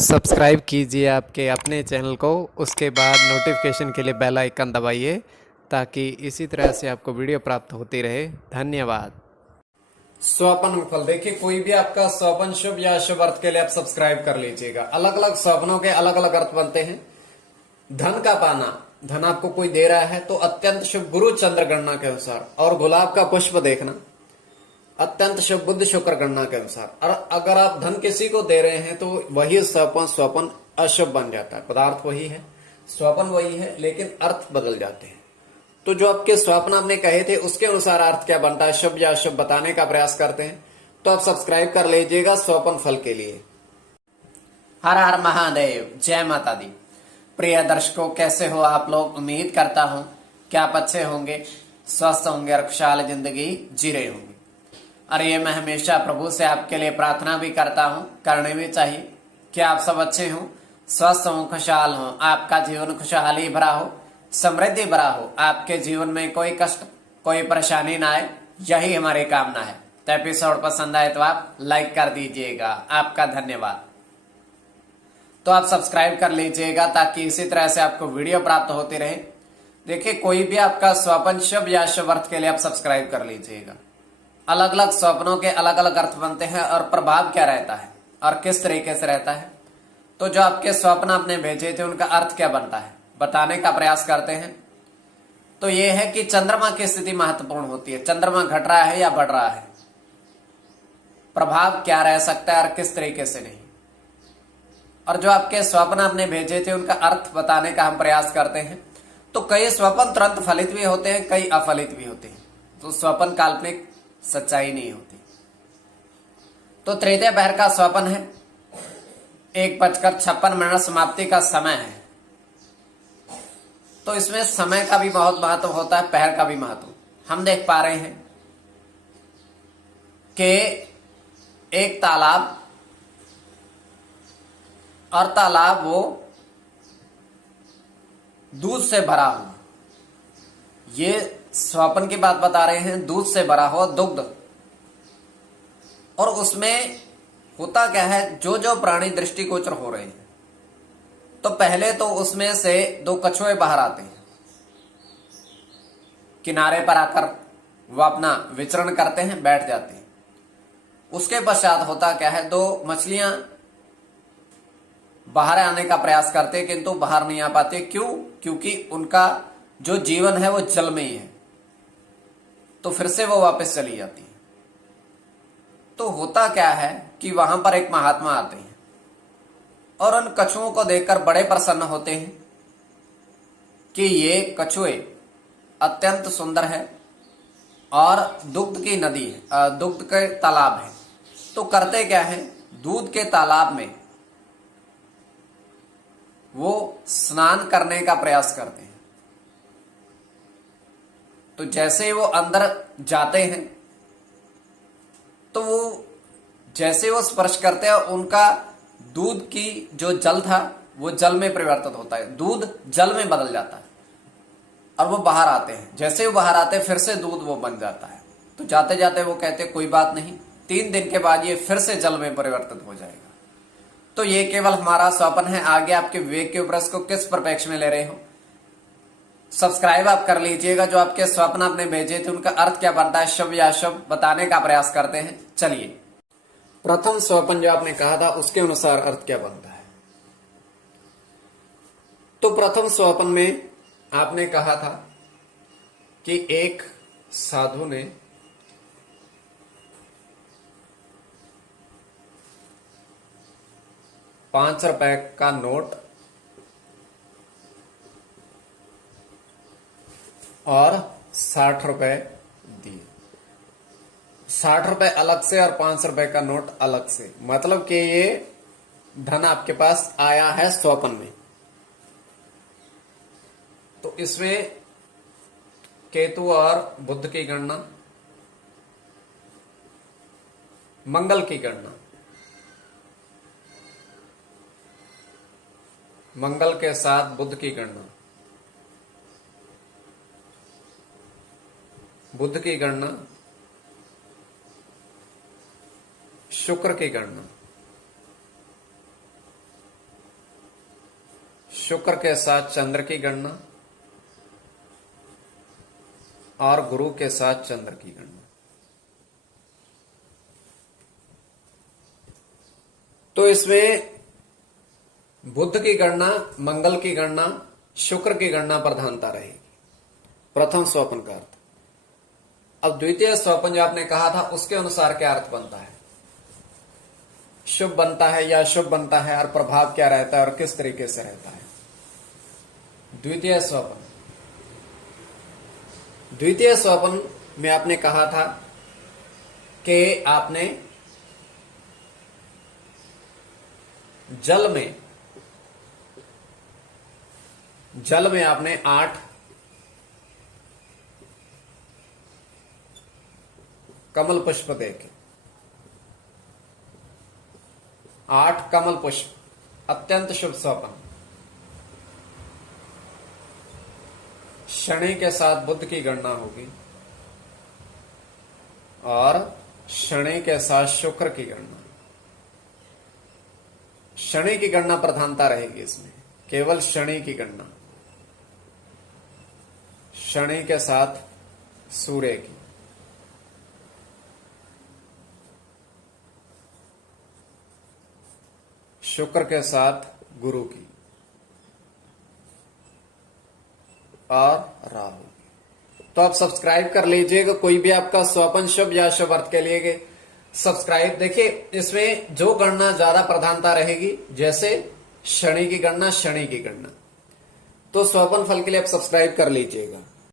Subscribe कीजिए आपके अपने चैनल को, उसके बाद नोटिफिकेशन के लिए बेल आइकन दबाइए ताकि इसी तरह से आपको वीडियो प्राप्त होती रहे। धन्यवाद। स्वप्न फल देखिए, कोई भी आपका स्वप्न शुभ या अशुभ अर्थ के लिए आप सब्सक्राइब कर लीजिएगा। अलग अलग स्वप्नों के अलग अलग अर्थ बनते हैं। धन का पाना, धन आपको कोई दे रहा है तो अत्यंत शुभ गुरु चंद्र गणना के अनुसार, और गुलाब का पुष्प देखना अत्यंत शुभ बुद्ध शुक्र गणना के अनुसार। और अगर आप धन किसी को दे रहे हैं तो वही स्वप्न अशुभ बन जाता है। पदार्थ वही है, स्वप्न वही है, लेकिन अर्थ बदल जाते हैं। तो जो आपके स्वप्न आपने कहे थे उसके अनुसार अर्थ क्या बनता है, शुभ या अशुभ बताने का प्रयास करते हैं। तो आप सब्सक्राइब कर लीजिएगा स्वप्न फल के लिए। हर हर महादेव, जय माता दी। प्रिय दर्शकों, कैसे हो आप लोग? उम्मीद करता हूं कि आप अच्छे होंगे, स्वस्थ होंगे और खुशहाल जिंदगी जी रहे होंगे। और ये मैं हमेशा प्रभु से आपके लिए प्रार्थना भी करता हूं, करने भी चाहिए कि आप सब अच्छे हों, स्वस्थ हों, खुशहाल हों, आपका जीवन खुशहाली भरा हो, समृद्धि भरा हो, आपके जीवन में कोई कष्ट कोई परेशानी ना आए, यही हमारी कामना है। तो एपिसोड पसंद आए तो आप लाइक कर दीजिएगा, आपका धन्यवाद। तो आप सब्सक्राइब कर लीजिएगा ताकि इसी तरह से आपको वीडियो प्राप्त होती रहे। देखिए, कोई भी आपका स्वप्न शुभ या शुभ अर्थ के लिए आप सब्सक्राइब कर लीजिएगा। अलग अलग स्वप्नों के अलग अलग अर्थ बनते हैं और प्रभाव क्या रहता है और किस तरीके से रहता है। तो जो आपके स्वप्न आपने भेजे थे उनका अर्थ क्या बनता है बताने का प्रयास करते हैं। तो यह है कि चंद्रमा की स्थिति महत्वपूर्ण होती है। चंद्रमा घट रहा है या बढ़ रहा है, प्रभाव क्या रह सकता है और किस तरीके से नहीं। और जो आपके स्वप्न आपने भेजे थे उनका अर्थ बताने का हम प्रयास करते हैं। तो कई स्वप्न तुरंत फलित भी होते हैं, कई अफलित भी होते हैं। तो स्वप्न काल्पनिक सच्चाई नहीं होती। तो तृतीय पहर का स्वप्न है, 1:56 समाप्ति का समय है। तो इसमें समय का भी बहुत महत्व होता है, पहर का भी महत्व। हम देख पा रहे हैं कि एक तालाब, और तालाब वो दूध से भरा हुआ, ये स्वप्न की बात बता रहे हैं, दूध से भरा हुआ दुग्ध। और उसमें होता क्या है, जो जो प्राणी दृष्टिगोचर हो रहे हैं, तो पहले तो उसमें से 2 कछुए बाहर आते हैं, किनारे पर आकर वह अपना विचरण करते हैं, बैठ जाते हैं। उसके पश्चात होता क्या है, 2 मछलियां बाहर आने का प्रयास करते हैं किंतु बाहर नहीं आ पाते। क्यों? क्योंकि उनका जो जीवन है वो जल में ही है। तो फिर से वो वापस चली जाती है। तो होता क्या है कि वहां पर एक महात्मा आते हैं और उन कछुओं को देखकर बड़े प्रसन्न होते हैं कि ये कछुए अत्यंत सुंदर है और दुग्ध की नदी है, दुग्ध के तालाब है। तो करते क्या है, दूध के तालाब में वो स्नान करने का प्रयास करते हैं। तो जैसे ही वो अंदर जाते हैं तो वो जैसे वो स्पर्श करते हैं, उनका दूध की जो जल था वो जल में परिवर्तित होता है, दूध जल में बदल जाता है और वो बाहर आते हैं। जैसे वो बाहर आते हैं फिर से दूध वो बन जाता है। तो जाते जाते वो कहते हैं कोई बात नहीं, 3 दिन के बाद ये फिर से जल में परिवर्तित हो जाएगा। तो ये केवल हमारा स्वप्न है, आगे आपके विवेक के ऊपर इसको किस परिप्रेक्ष्य में ले रहे हो। सब्सक्राइब आप कर लीजिएगा। जो आपके स्वप्न आपने भेजे थे उनका अर्थ क्या बनता है, शुभ या अशुभ बताने का प्रयास करते हैं। चलिए, प्रथम स्वप्न जो आपने कहा था उसके अनुसार अर्थ क्या बनता है। तो प्रथम स्वप्न में आपने कहा था कि एक साधु ने ₹5 का नोट और ₹60 दिए। ₹60 अलग से और ₹5 का नोट अलग से, मतलब कि ये धन आपके पास आया है स्वप्न में। तो इसमें केतु और बुध की गणना, मंगल की गणना, मंगल के साथ बुध की गणना, बुध की गणना, शुक्र की गणना, शुक्र के साथ चंद्र की गणना और गुरु के साथ चंद्र की गणना। तो इसमें बुध की गणना, मंगल की गणना, शुक्र की गणना प्रधानता रहेगी प्रथम स्वपन का अर्थ। अब द्वितीय स्वपन जो आपने कहा था उसके अनुसार क्या अर्थ बनता है, शुभ बनता है या अशुभ बनता है और प्रभाव क्या रहता है और किस तरीके से रहता है। द्वितीय स्वपन, द्वितीय स्वपन में आपने कहा था कि आपने जल में आपने 8 कमल पुष्प देखे, 8 कमल पुष्प, अत्यंत शुभ स्वपन। शनि के साथ बुध की गणना होगी और शनि के साथ शुक्र की गणना। शनि की गणना प्रधानता रहेगी इसमें, केवल शनि की गणना, शनि के साथ सूर्य की, शुक्र के साथ गुरु की और राहु। तो आप सब्सक्राइब कर लीजिएगा, कोई भी आपका स्वपन शुभ या अशुभ अर्थ के लिए सब्सक्राइब। देखिए इसमें जो गणना ज्यादा प्रधानता रहेगी, जैसे शनि की गणना, शनि की गणना, तो स्वपन फल के लिए आप सब्सक्राइब कर लीजिएगा।